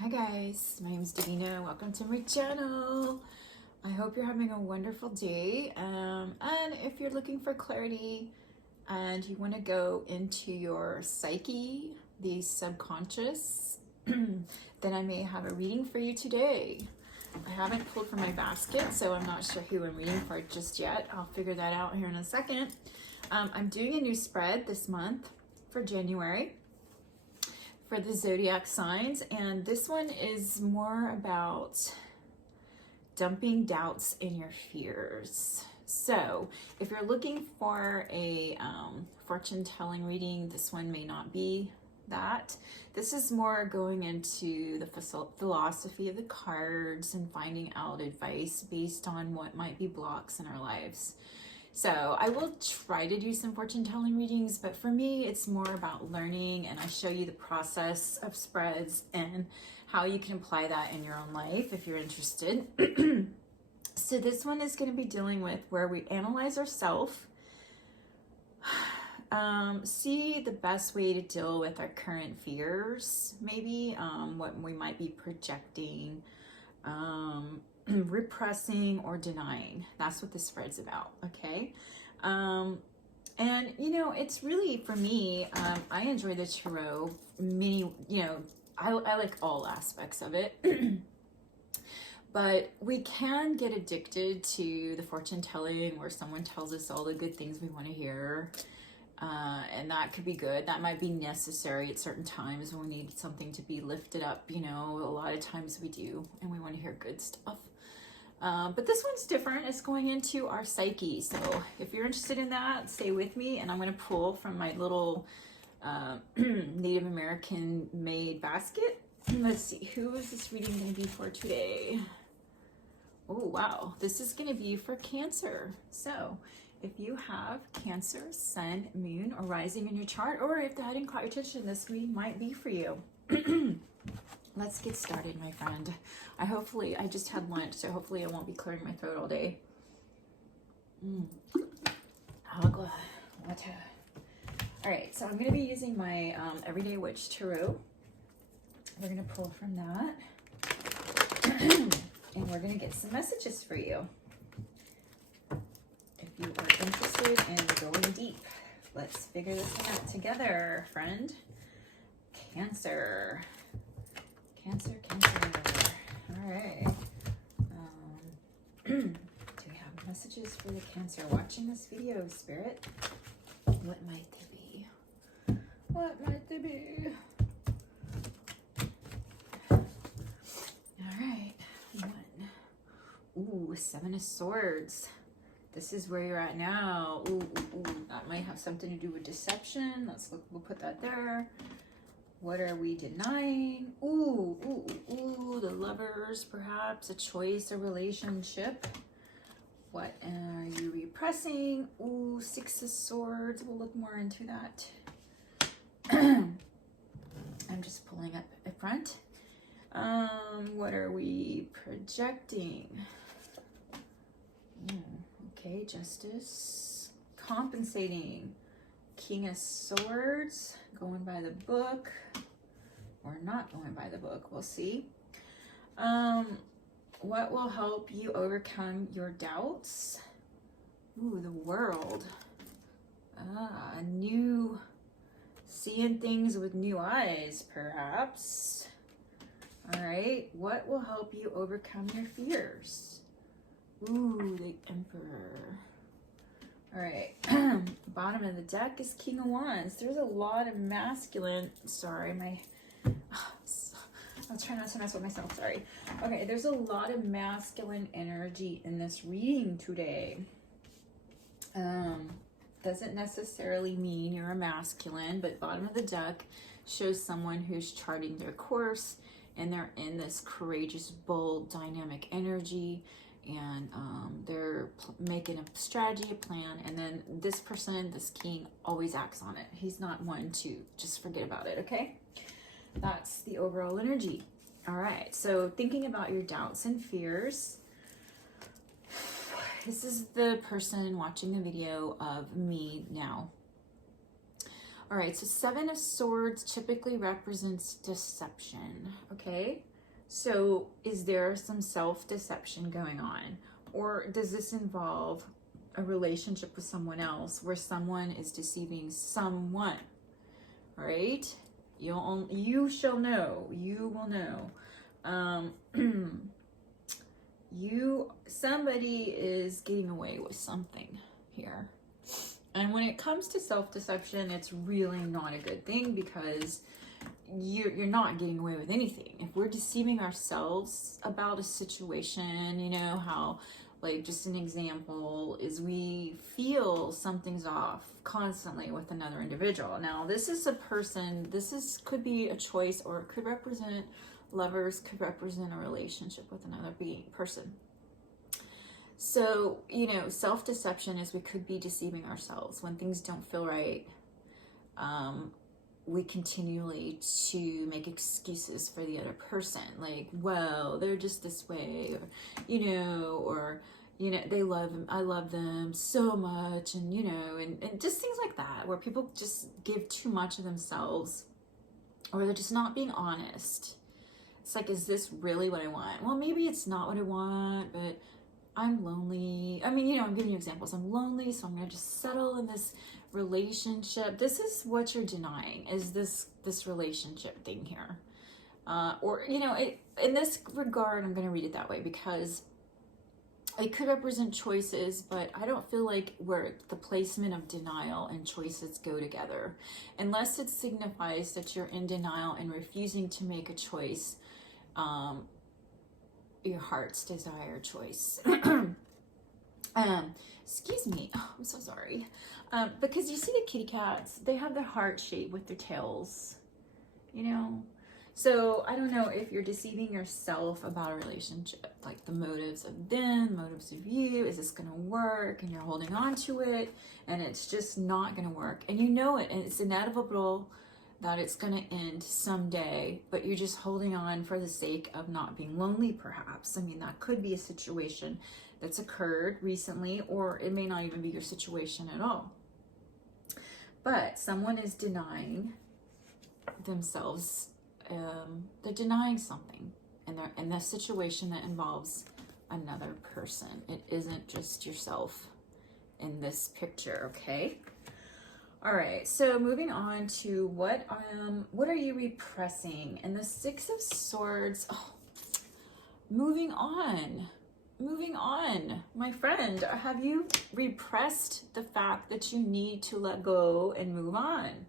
Hi guys, my name is Devina. Welcome to my channel. I hope you're having a wonderful day. And if you're looking for clarity and you want to go into your psyche, the subconscious, then I may have a reading for you today. I haven't pulled from my basket, so I'm not sure who I'm reading for just yet. I'll figure that out here in a second. I'm doing a new spread this month for January for the zodiac signs, and this one is more about dumping doubts in your fears. So if you're looking for a fortune telling reading, this one may not be that. This is more going into the philosophy of the cards and finding out advice based on what might be blocks in our lives. So I will try to do some fortune telling readings, but for me, it's more about learning, and I show you the process of spreads and how you can apply that in your own life if you're interested. So this one is going to be dealing with where we analyze ourselves, see the best way to deal with our current fears, maybe what we might be projecting, repressing or denying. That's what this spread's about, okay? And you know, it's really, for me, I enjoy the tarot. I like all aspects of it. But we can get addicted to the fortune telling where someone tells us all the good things we want to hear. And that could be good. That might be necessary at certain times when we need something to be lifted up. You know, a lot of times we do, and we want to hear good stuff. But this one's different. It's going into our psyche. So if you're interested in that, stay with me, and I'm going to pull from my little Native American made basket. Let's see, who is this reading going to be for today? Oh, wow. This is going to be for Cancer. So if you have Cancer, Sun, Moon, or Rising in your chart, or if that didn't caught your attention, this reading might be for you. Let's get started, my friend. I just had lunch, so hopefully I won't be clearing my throat all day. Agua, water. All right, so I'm going to be using my Everyday Witch Tarot. We're going to pull from that. And we're going to get some messages for you. If you are interested in going deep, let's figure this one out together, friend. Cancer. Cancer. All right. Do we have messages for the Cancer watching this video, Spirit? What might they be? What might they be? All right. One. Ooh, Seven of Swords. This is where you're at now. Ooh. That might have something to do with deception. Let's look. We'll put that there. What are we denying? Ooh, the Lovers, perhaps a choice, a relationship. What are you repressing? Ooh, Six of Swords. We'll look more into that. I'm just pulling up a front. What are we projecting? Okay, Justice. Compensating. King of Swords. Going by the book. Or not going by the book. We'll see. What will help you overcome your doubts? Ooh, the World. New, seeing things with new eyes, perhaps. All right. What will help you overcome your fears? Ooh, the Emperor. All right. Bottom of the deck is King of Wands. There's a lot of masculine. Sorry, I'll try not to mess with myself. Sorry. Okay, there's a lot of masculine energy in this reading today. Doesn't necessarily mean you're a masculine, but bottom of the deck shows someone who's charting their course, and they're in this courageous, bold, dynamic energy, and they're making a strategy, a plan, and then this person, this king, always acts on it. He's not one to just forget about it, okay? That's the overall energy. All right, so thinking about your doubts and fears. This is the person watching the video of me now. All right, so Seven of Swords typically represents deception, okay? So is there some self-deception going on? Or does this involve a relationship with someone else where someone is deceiving someone? Right? You shall know. You will know. Somebody is getting away with something here. And when it comes to self-deception, it's really not a good thing, because you're not getting away with anything. If we're deceiving ourselves about a situation, you know how, like, just an example is we feel something's off constantly with another individual. Now, this is a person, could be a choice, or it could represent lovers, could represent a relationship with another person. So, you know, self-deception is we could be deceiving ourselves when things don't feel right. We continually to make excuses for the other person, like, well, they're just this way, or they love him, I love them so much, and and just things like that, where people just give too much of themselves, or they're just not being honest. It's like, is this really what I want? Well, maybe it's not what I want, but I'm lonely. I mean, I'm giving you examples. I'm lonely, so I'm going to just settle in this relationship. This is what you're denying, is this relationship thing here. In this regard, I'm going to read it that way because it could represent choices, but I don't feel like where the placement of denial and choices go together, unless it signifies that you're in denial and refusing to make a choice, your heart's desire choice. Excuse me. Oh, I'm so sorry. Because you see the kitty cats, they have their heart shape with their tails, So I don't know if you're deceiving yourself about a relationship, like the motives of them, motives of you. Is this going to work? And you're holding on to it, and it's just not going to work. And you know it, and it's inevitable that it's going to end someday, but you're just holding on for the sake of not being lonely, perhaps. I mean, that could be a situation that's occurred recently, or it may not even be your situation at all. But someone is denying themselves. They're denying something, and they're in a situation that involves another person. It isn't just yourself in this picture, okay? All right, so moving on to what are you repressing? And the Six of Swords, moving on, my friend. Have you repressed the fact that you need to let go and move on?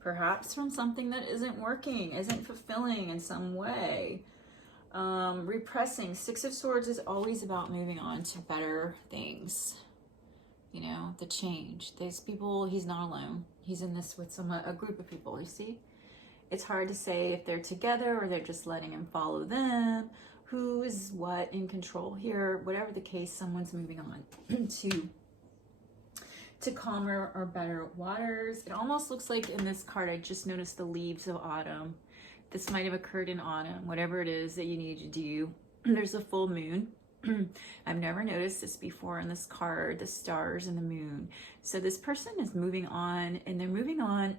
Perhaps from something that isn't working, isn't fulfilling in some way. Repressing. Six of Swords is always about moving on to better things. The change. There's people, he's not alone. He's in this with a group of people, you see? It's hard to say if they're together or they're just letting him follow them. Who is what in control here? Whatever the case, someone's moving on to calmer or better waters. It almost looks like in this card, I just noticed the leaves of autumn. This might have occurred in autumn, whatever it is that you need to do. There's a full moon. I've never noticed this before in this card, the stars and the moon. So this person is moving on, and they're moving on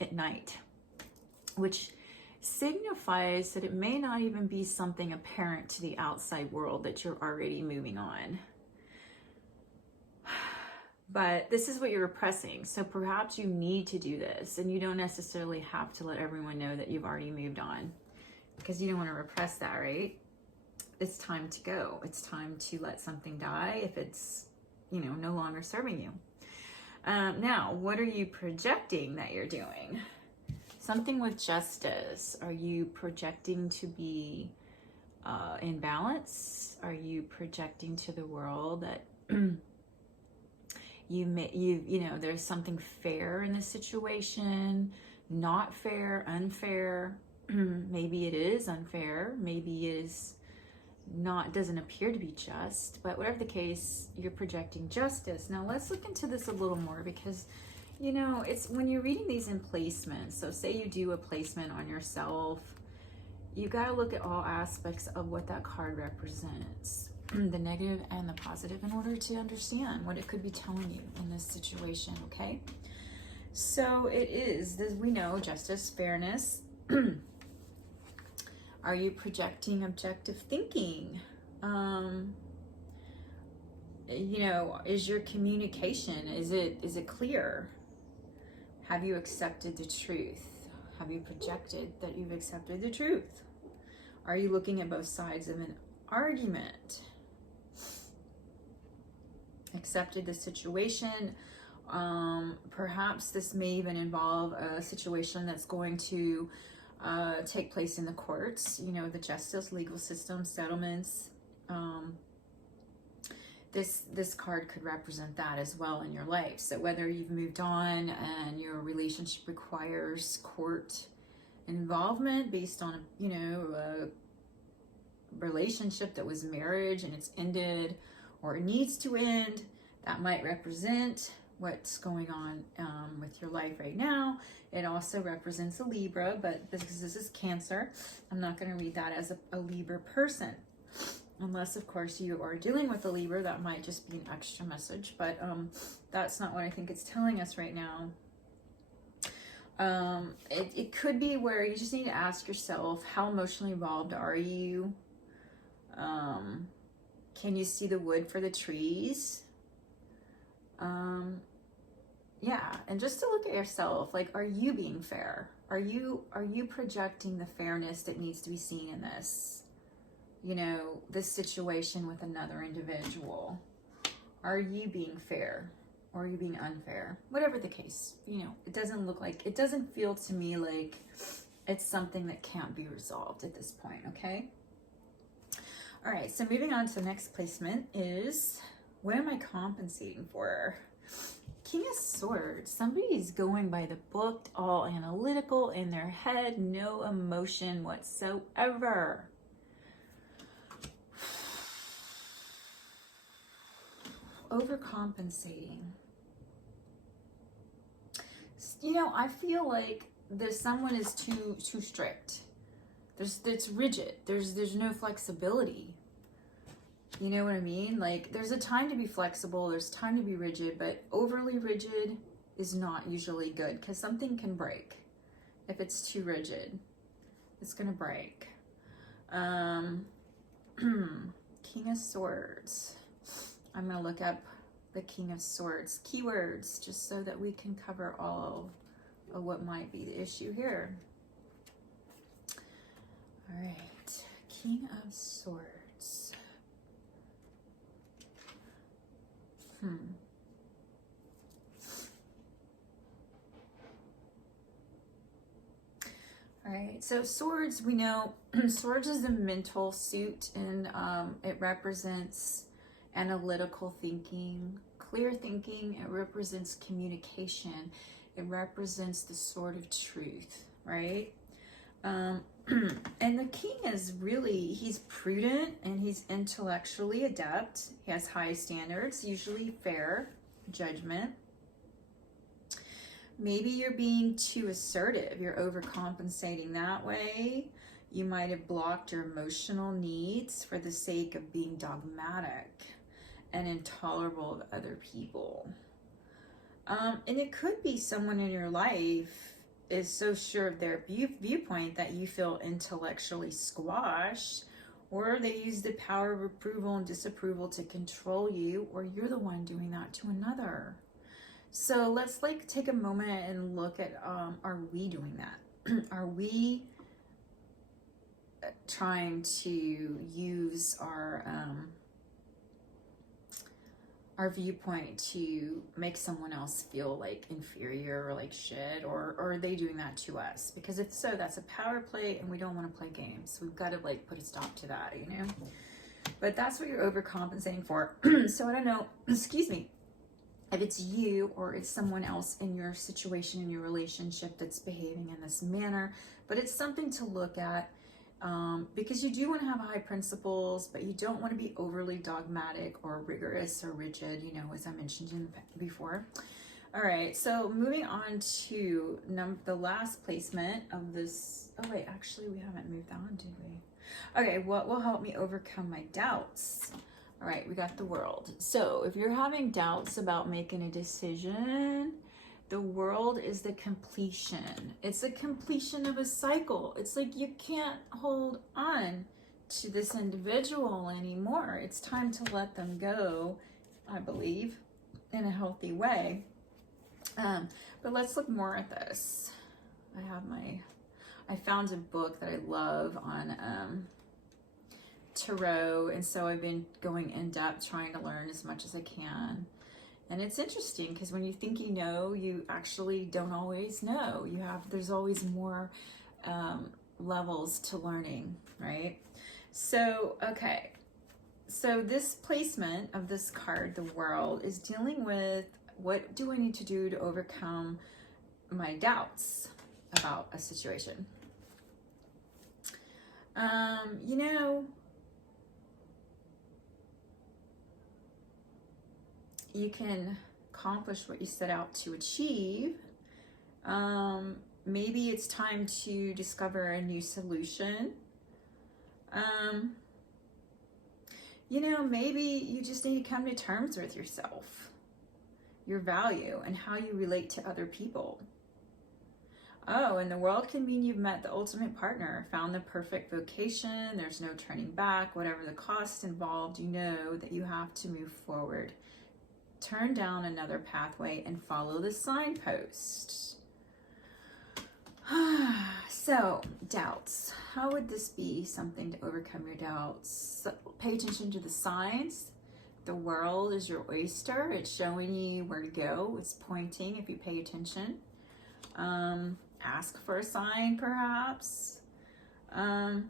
at night, which signifies that it may not even be something apparent to the outside world that you're already moving on. But this is what you're repressing. So perhaps you need to do this, and you don't necessarily have to let everyone know that you've already moved on, because you don't want to repress that, right? It's time to go. It's time to let something die if it's, no longer serving you. Now, what are you projecting that you're doing? Something with justice. Are you projecting to be in balance? Are you projecting to the world that there's something fair in this situation, not fair, unfair? Maybe it is unfair. Maybe it is doesn't appear to be just, but whatever the case, you're projecting justice. Now let's look into this a little more, because it's when you're reading these in placements. So say you do a placement on yourself, you got to look at all aspects of what that card represents, the negative and the positive, in order to understand what it could be telling you in this situation. Okay, so it is, as we know, justice, fairness. Are you projecting objective thinking? You know, is your communication, is it clear? Have you accepted the truth? Have you projected that you've accepted the truth? Are you looking at both sides of an argument? Accepted the situation. Perhaps this may even involve a situation that's going to take place in the courts, you know, the justice, legal system, settlements. This card could represent that as well in your life. So whether you've moved on and your relationship requires court involvement based on, you know, a relationship that was marriage and it's ended, or it needs to end, that might represent what's going on with your life right now. It also represents a Libra, but because this is Cancer, I'm not going to read that as a Libra person. Unless, of course, you are dealing with a Libra, that might just be an extra message. But that's not what I think it's telling us right now. It could be where you just need to ask yourself, how emotionally involved are you? Can you see the wood for the trees? Yeah, and just to look at yourself, like, are you being fair? Are you projecting the fairness that needs to be seen in this? You know, this situation with another individual. Are you being fair? Or are you being unfair? Whatever the case, you know, it doesn't feel to me like it's something that can't be resolved at this point, okay? All right, so moving on to the next placement is, what am I compensating for? King of Swords. Somebody's going by the book, all analytical in their head, no emotion whatsoever. Overcompensating. You know, I feel like someone is too strict. It's rigid. There's no flexibility. You know what I mean? Like, there's a time to be flexible, there's time to be rigid, but overly rigid is not usually good, because something can break. If it's too rigid, it's gonna break. King of Swords. I'm going to look up the King of Swords keywords just so that we can cover all of what might be the issue here. All right, King of Swords. All right, so swords, we know swords is a mental suit, and it represents analytical thinking, clear thinking. It represents communication. It represents the sword of truth, right? And the king is really, he's prudent and he's intellectually adept. He has high standards, usually fair judgment. Maybe you're being too assertive. You're overcompensating that way. You might have blocked your emotional needs for the sake of being dogmatic and intolerable of other people. And it could be someone in your life is so sure of their viewpoint that you feel intellectually squashed, or they use the power of approval and disapproval to control you, or you're the one doing that to another. So let's take a moment and look at, are we doing that? Are we trying to use our viewpoint to make someone else feel like inferior or like shit, or are they doing that to us? Because if so, that's a power play, and we don't want to play games. We've got to put a stop to that, you know? But that's what you're overcompensating for. So I don't know, excuse me, if it's you or it's someone else in your situation, in your relationship, that's behaving in this manner, but it's something to look at. Because you do want to have high principles, but you don't want to be overly dogmatic or rigorous or rigid, you know, as I mentioned before. All right, so moving on to the last placement of this. Oh wait, actually we haven't moved on, did we? Okay, what will help me overcome my doubts? All right, we got the World. So if you're having doubts about making a decision, The world is the completion. It's a completion of a cycle. It's like you can't hold on to this individual anymore. It's time to let them go, I believe, in a healthy way. But let's look more at this. I found a book that I love on tarot, and so I've been going in depth trying to learn as much as I can. And it's interesting because when you think you know, you actually don't always know. There's always more levels to learning, right? So, okay. So this placement of this card, the World, is dealing with what do I need to do to overcome my doubts about a situation. You know, you can accomplish what you set out to achieve. Maybe it's time to discover a new solution. You know, maybe you just need to come to terms with yourself, your value, and how you relate to other people. Oh, and the World can mean you've met the ultimate partner, found the perfect vocation, there's no turning back, whatever the cost involved, you know that you have to move forward. Turn down another pathway and follow the signpost. So, doubts. How would this be something to overcome your doubts? Pay attention to the signs. The World is your oyster. It's showing you where to go. It's pointing if you pay attention. Ask for a sign, perhaps. You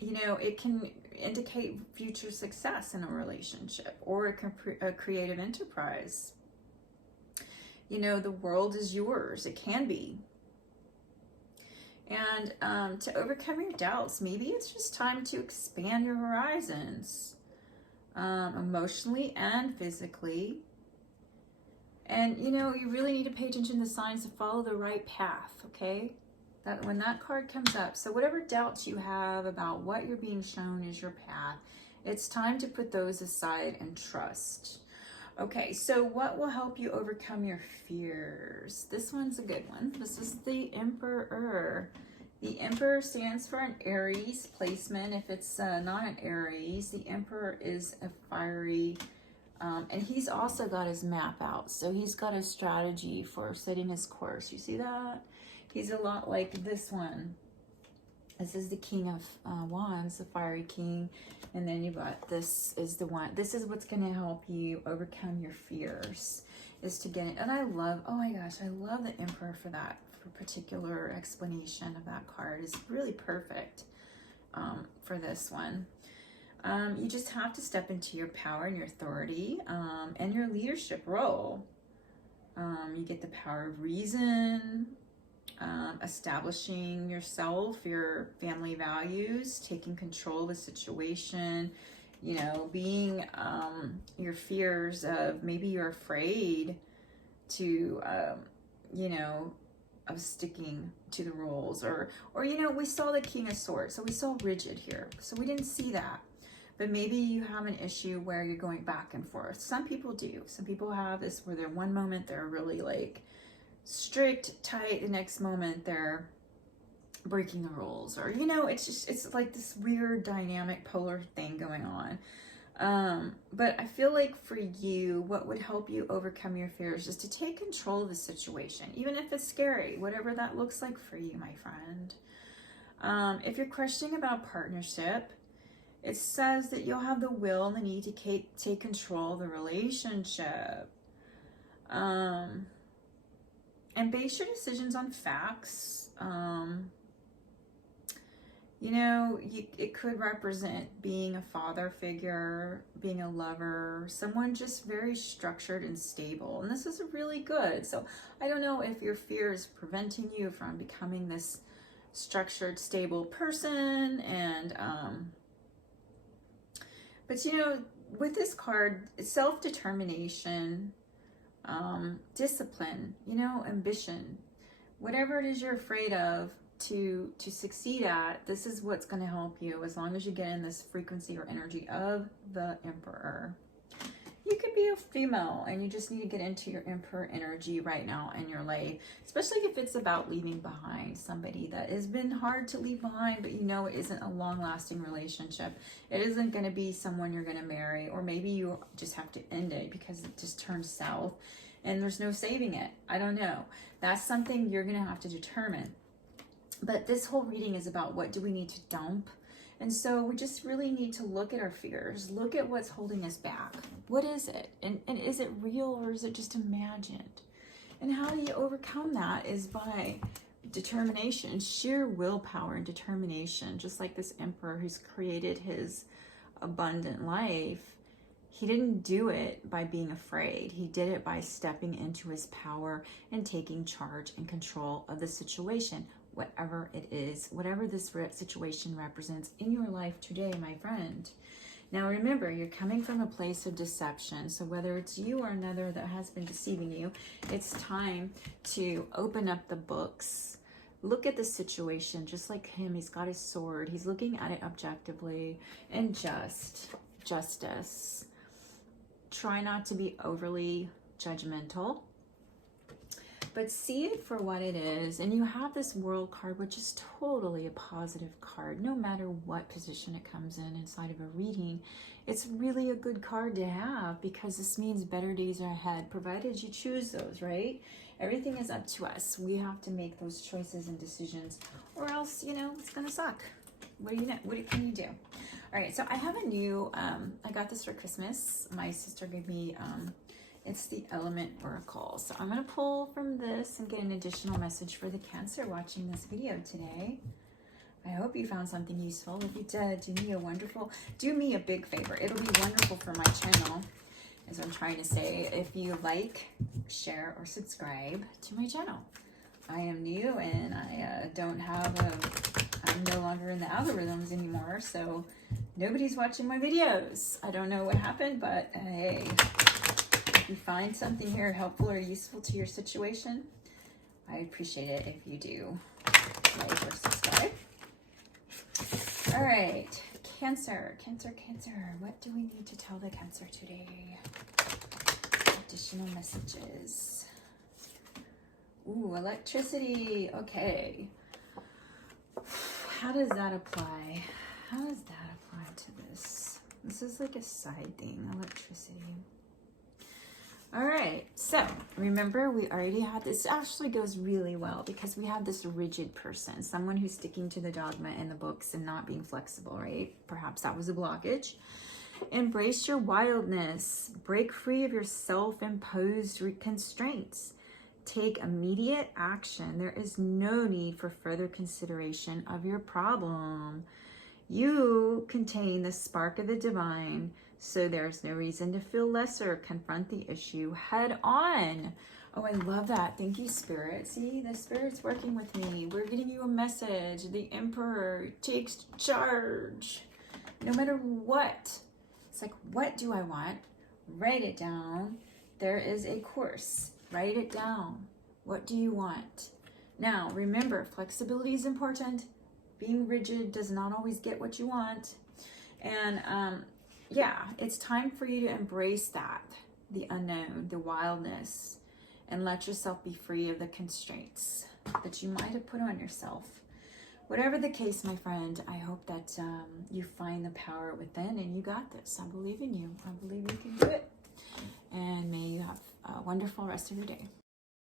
know, it can indicate future success in a relationship or a creative enterprise. You know, the world is yours. It can be. And to overcome your doubts, maybe it's just time to expand your horizons, emotionally and physically. And, you know, you really need to pay attention to the signs to follow the right path, okay? That when that card comes up, so whatever doubts you have about what you're being shown is your path, it's time to put those aside and trust. Okay, so what will help you overcome your fears? This one's a good one. This is the Emperor. The Emperor stands for an Aries placement. If it's not an Aries, the Emperor is a fiery, and he's also got his map out. So he's got a strategy for setting his course. You see that? He's a lot like this one. This is the King of Wands, the fiery king. And then you've got this is the one. This is what's going to help you overcome your fears, is to get it. And I love, oh my gosh, I love the Emperor for that, for particular explanation of that card. It's really perfect for this one. You just have to step into your power and your authority and your leadership role. You get the power of reason, establishing yourself, your family values, taking control of the situation, you know, being your fears of maybe you're afraid to, you know, of sticking to the rules, or, you know, we saw the King of Swords, so we saw rigid here, so we didn't see that. But maybe you have an issue where you're going back and forth. Some people do. Some people have this where they're one moment they're really like strict, tight, the next moment they're breaking the rules, or, you know, it's just, it's like this weird dynamic polar thing going on. But I feel like for you, what would help you overcome your fears is to take control of the situation, even if it's scary, whatever that looks like for you, my friend. If you're questioning about partnership, it says that you'll have the will and the need to take control of the relationship. And base your decisions on facts. You know, it could represent being a father figure, being a lover, someone just very structured and stable. And this is really good. So I don't know if your fear is preventing you from becoming this structured, stable person. And, but you know, with this card, self-determination, discipline, you know, ambition, whatever it is you're afraid of to succeed at, this is what's going to help you as long as you get in this frequency or energy of the Emperor. You could be a female and you just need to get into your emperor energy right now in your life, especially if it's about leaving behind somebody that has been hard to leave behind, but you know it isn't a long-lasting relationship. It isn't going to be someone you're going to marry, or maybe you just have to end it because it just turned south and there's no saving it. I don't know. That's something you're going to have to determine. But this whole reading is about what do we need to dump. And so we just really need to look at our fears, look at what's holding us back. What is it? And is it real or is it just imagined? And how do you overcome that is by determination, sheer willpower and determination. Just like this emperor who's created his abundant life, he didn't do it by being afraid. He did it by stepping into his power and taking charge and control of the situation. Whatever it is, whatever this situation represents in your life today, my friend. Now remember, you're coming from a place of deception. So whether it's you or another that has been deceiving you, it's time to open up the books. Look at the situation just like him. He's got his sword. He's looking at it objectively and justice. Try not to be overly judgmental, but see it for what it is. And you have this World card, which is totally a positive card. No matter what position it comes in inside of a reading, it's really a good card to have because this means better days are ahead, provided you choose those, right? Everything is up to us. We have to make those choices and decisions, or else, you know, it's gonna suck. What do you know? What can you do? All right, so I have a new, I got this for Christmas. My sister gave me, it's the Element Oracle. So I'm going to pull from this and get an additional message for the Cancer watching this video today. I hope you found something useful. If you did, do me a big favor. It'll be wonderful for my channel, as I'm trying to say, if you like, share, or subscribe to my channel. I am new and I I'm no longer in the algorithms anymore, so nobody's watching my videos. I don't know what happened, but hey. If you find something here helpful or useful to your situation, I appreciate it if you do like or subscribe. All right, Cancer. What do we need to tell the Cancer today? Additional messages. Ooh, electricity. Okay. How does that apply? How does that apply to this? This is like a side thing, electricity. All right, so remember we already had this. Actually goes really well because we have this rigid person, someone who's sticking to the dogma in the books and not being flexible, right? Perhaps that was a blockage. Embrace your wildness. Break free of your self-imposed constraints. Take immediate action. There is no need for further consideration of your problem. You contain the spark of the divine, so there's no reason to feel lesser. Confront the issue head on. Oh, I love that. Thank you, Spirit. See, the Spirit's working with me. We're getting you a message. The Emperor takes charge. No matter what. It's like, what do I want? Write it down. There is a course. Write it down. What do you want? Now, remember, flexibility is important. Being rigid does not always get what you want. And yeah, it's time for you to embrace that, the unknown, the wildness, and let yourself be free of the constraints that you might have put on yourself. Whatever the case, my friend, I hope that you find the power within and you got this. I believe in you. I believe you can do it. And may you have a wonderful rest of your day.